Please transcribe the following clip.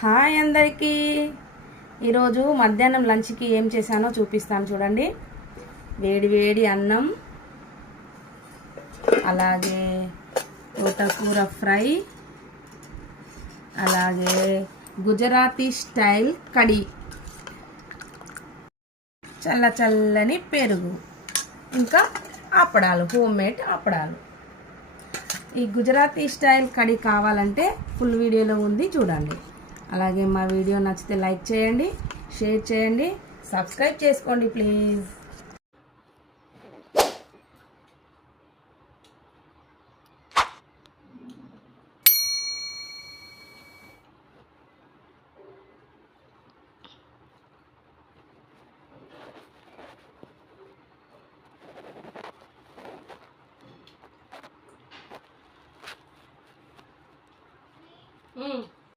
Hi అందరికీ. ఈరోజు మధ్యాహ్నం లంచ్కి ఏం చేశానో చూపిస్తాను చూడండి. వేడి వేడి అన్నం, అలాగే తోటకూర ఫ్రై, అలాగే గుజరాతీ స్టైల్ కడి, చల్ల చల్లని పెరుగు, ఇంకా అప్పడాలు, హోమ్ మేడ్ అప్పడాలు. ఈ గుజరాతీ స్టైల్ కడి కావాలంటే ఫుల్ వీడియోలో ఉంది చూడండి. అలాగే మా వీడియో నచ్చితే లైక్ చేయండి, షేర్ చేయండి, సబ్స్క్రైబ్ చేసుకోండి ప్లీజ్.